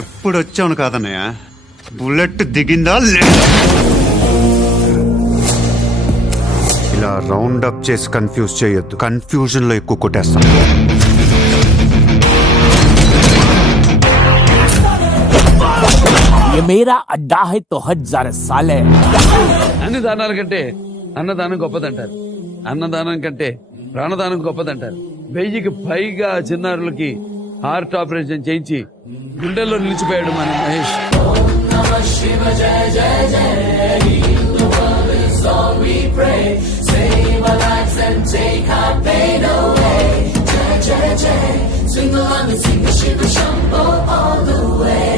ఎప్పుడు వచ్చావును కాదన్నయ్య, బుల్లెట్ దిగిందా లేదా? ఇలా రౌండ్ అప్ చేసి కన్ఫ్యూజ్ చేయొద్దు. కన్ఫ్యూజన్ లో ఎక్కువ కొట్టేస్తాను. ये मेरा अड्डा है तो हट जा रे साले। అన్ని దానాల కంటే అన్నదానం గొప్పదంటారు. అన్నదానం కంటే ప్రాణదానం గొప్పదంటారు. 1000కి పైగా చిన్నారులకి హార్ట్ ఆపరేషన్ చేయించి గుండెల్లో నిలిచిపోయాడు మన Mahesh. Swing along and sing the Shiva Shambho all the way.